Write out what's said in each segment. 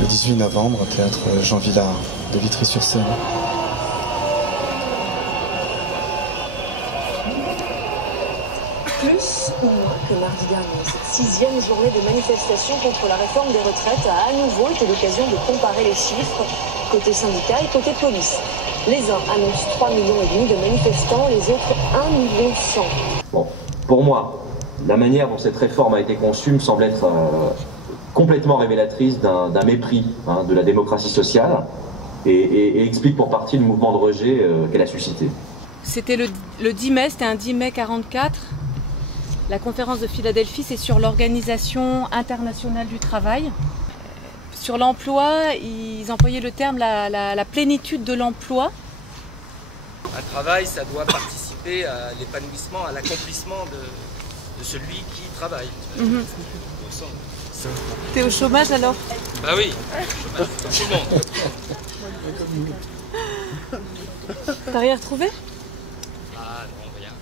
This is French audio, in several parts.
le 18 novembre, au théâtre Jean Vilar de Vitry-sur-Seine. Plus ou moins que mardi dernier, cette 6e journée de manifestation contre la réforme des retraites a à nouveau été l'occasion de comparer les chiffres, côté syndicat et côté police. Les uns annoncent 3,5 millions de manifestants, les autres 1,1 million. Bon, pour moi, la manière dont cette réforme a été conçue me semble être complètement révélatrice d'un mépris de la démocratie sociale et explique pour partie le mouvement de rejet qu'elle a suscité. C'était le 10 mai, c'était un 10 mai 44. La conférence de Philadelphie, c'est sur l'Organisation internationale du travail. Sur l'emploi, ils employaient le terme la plénitude de l'emploi. Un travail, ça doit participer à l'épanouissement, à l'accomplissement de celui qui travaille. T'es au chômage alors? Bah oui, chômage, comme tout le monde. T'as rien retrouvé? Ah non, rien.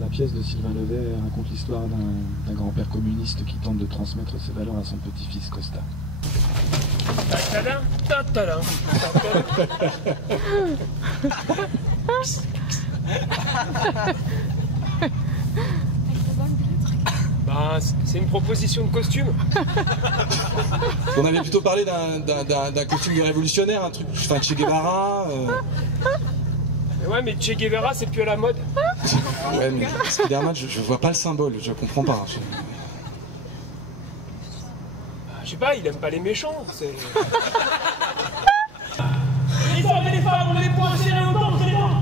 La pièce de Sylvain Levet raconte l'histoire d'un grand-père communiste qui tente de transmettre ses valeurs à son petit-fils Costa. C'est une proposition de costume. On avait plutôt parlé d'un costume de révolutionnaire, un truc, enfin Che Guevara. Ouais, mais Che Guevara, c'est plus à la mode. Ouais, mais Spider-Man, je vois pas le symbole, je comprends pas. Je sais pas, il aime pas les méchants. Les hommes et les femmes ont les poings serrés au ventre, les dents.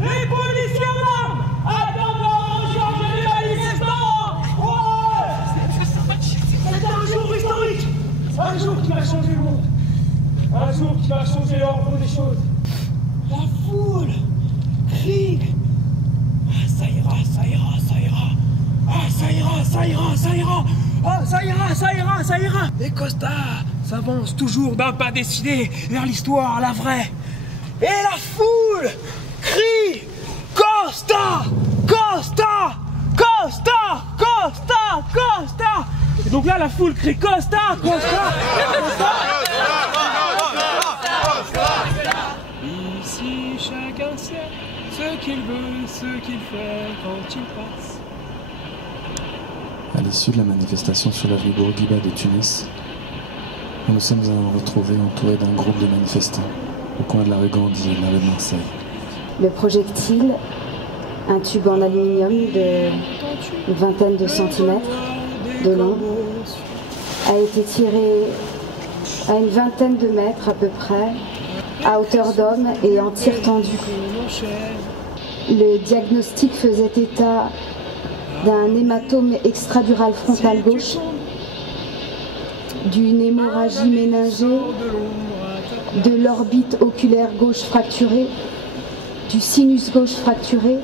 Les policiers en armes attendent la recharge des manifestants. C'est un jour historique. Un jour qui va changer le monde. Un jour qui va changer l'ordre des choses. La foule crie. Ah, ça ira, ça ira, ça ira. Ah, ça ira, ça ira, ça ira. Ah, ça ira, ça ira, ça ira. Et Costa s'avance toujours d'un pas décidé vers l'histoire, la vraie. Et la foule crie Costa, Costa, Costa, Costa, Costa. Et donc là, la foule crie Costa, Costa, Costa. Ici, chacun sait ce qu'il veut, ce qu'il fait quand il passe. À l'issue de la manifestation sur l'avenue Bourguiba de Tunis, nous nous sommes retrouvés entourés d'un groupe de manifestants au coin de la rue Gandhi et de la rue de Marseille. Le projectile, un tube en aluminium de une vingtaine de centimètres de long, a été tiré à une vingtaine de mètres à peu près, à hauteur d'homme et en tir tendu. Le diagnostic faisait état d'un hématome extradural frontal gauche, d'une hémorragie méningée, de l'orbite oculaire gauche fracturée, du sinus gauche fracturé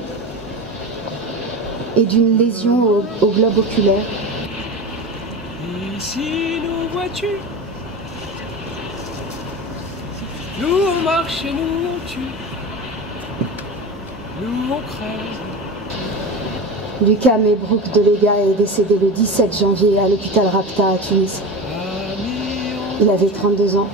et d'une lésion au globe oculaire. Ici nous vois-tu, nous on marche et nous on tue, nous on crève. Lucas Mebrouk de Lega est décédé le 17 janvier à l'hôpital Rapta à Tunis. Il avait 32 ans.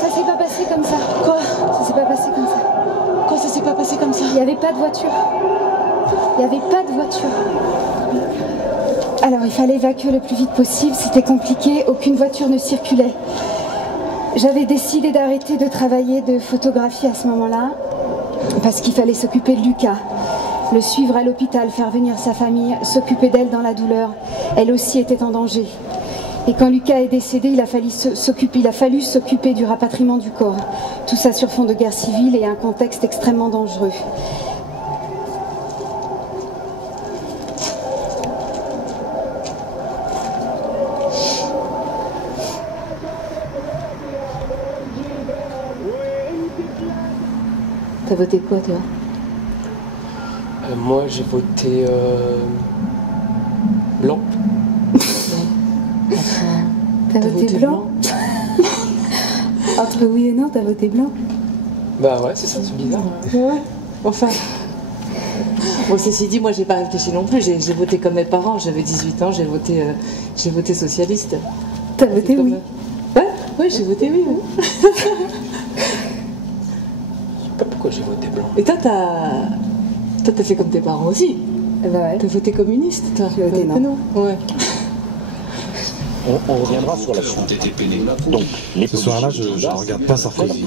Ça s'est pas passé comme ça. Quoi? Ça s'est pas passé comme ça. pas passé comme ça. Il n'y avait pas de voiture. Il n'y avait pas de voiture. Alors il fallait évacuer le plus vite possible, c'était compliqué, aucune voiture ne circulait. J'avais décidé d'arrêter de travailler de photographie à ce moment-là, parce qu'il fallait s'occuper de Lucas, le suivre à l'hôpital, faire venir sa famille, s'occuper d'elle dans la douleur. Elle aussi était en danger. Et quand Lucas est décédé, il a fallu s'occuper du rapatriement du corps. Tout ça sur fond de guerre civile et un contexte extrêmement dangereux. T'as voté quoi, toi? Moi, j'ai voté blanc. T'as voté blanc? Entre oui et non, t'as voté blanc? Bah ouais, c'est ça, c'est bizarre. Ouais, enfin. Bon, ceci dit, moi, j'ai pas réfléchi non plus. J'ai voté comme mes parents. J'avais 18 ans, j'ai voté socialiste. T'as voté oui? Ouais, oui, j'ai voté oui. Ouais. Je sais pas pourquoi j'ai voté blanc. Et toi, t'as fait comme tes parents aussi. Bah ouais. T'as voté communiste, toi? J'ai voté non. Ouais. On reviendra sur la suite. Donc, Ce soir-là, je ne regarde pas Sarkozy.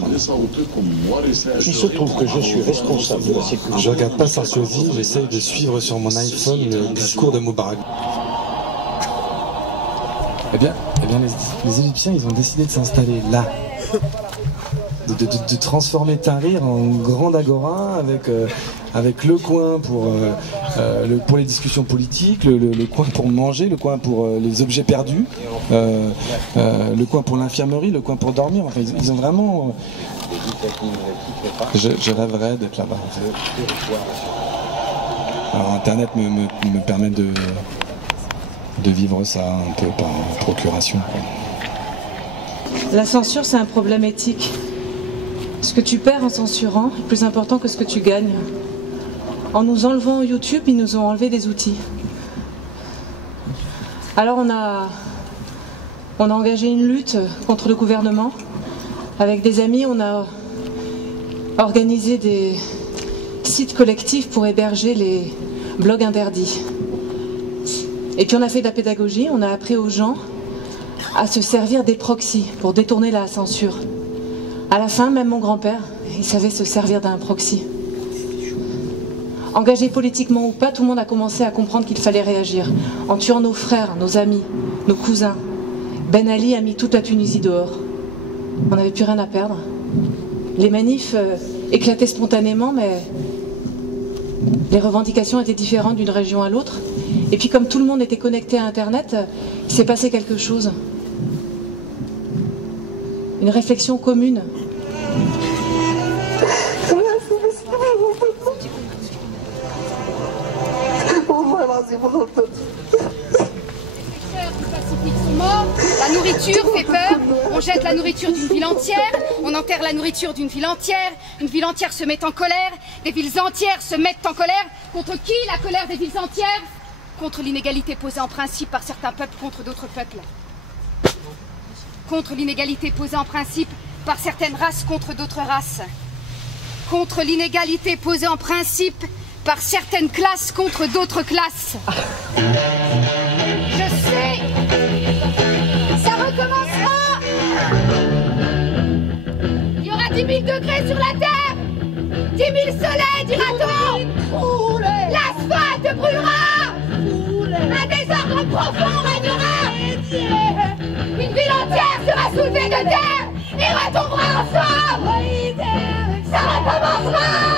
il se trouve que je suis responsable de la sécurité. Je regarde pas Sarkozy, j'essaye de suivre sur mon iPhone le discours de Moubarak. Eh bien les Égyptiens, ils ont décidé de s'installer là. De transformer Tahrir en grande agora avec le coin pour les discussions politiques, le coin pour manger, le coin pour les objets perdus, le coin pour l'infirmerie, le coin pour dormir. Enfin, ils ont vraiment... Je rêverais d'être là-bas. Alors Internet me permet de vivre ça un peu par procuration, quoi. La censure, c'est un problème éthique. Ce que tu perds en censurant est plus important que ce que tu gagnes. En nous enlevant YouTube, ils nous ont enlevé des outils. Alors on a engagé une lutte contre le gouvernement. Avec des amis, on a organisé des sites collectifs pour héberger les blogs interdits. Et puis on a fait de la pédagogie, on a appris aux gens à se servir des proxys pour détourner la censure. À la fin, même mon grand-père, il savait se servir d'un proxy. Engagé politiquement ou pas, tout le monde a commencé à comprendre qu'il fallait réagir. En tuant nos frères, nos amis, nos cousins. Ben Ali a mis toute la Tunisie dehors. On n'avait plus rien à perdre. Les manifs éclataient spontanément, mais les revendications étaient différentes d'une région à l'autre. Et puis comme tout le monde était connecté à Internet, il s'est passé quelque chose. Une réflexion commune. La nourriture fait peur, on jette la nourriture d'une ville entière, on enterre la nourriture d'une ville entière se met en colère, des villes entières se mettent en colère. Contre qui la colère des villes entières? Contre l'inégalité posée en principe par certains peuples contre d'autres peuples. Contre l'inégalité posée en principe par certaines races contre d'autres races. Contre l'inégalité posée en principe par certaines classes contre d'autres classes. Je sais, ça recommencera. Il y aura 10 000 degrés sur la terre, 10 000 soleils, dira-t-on. L'asphalte brûlera, un désordre profond régnera. Une ville entière sera soulevée de terre et retombera ensemble. Ça recommencera.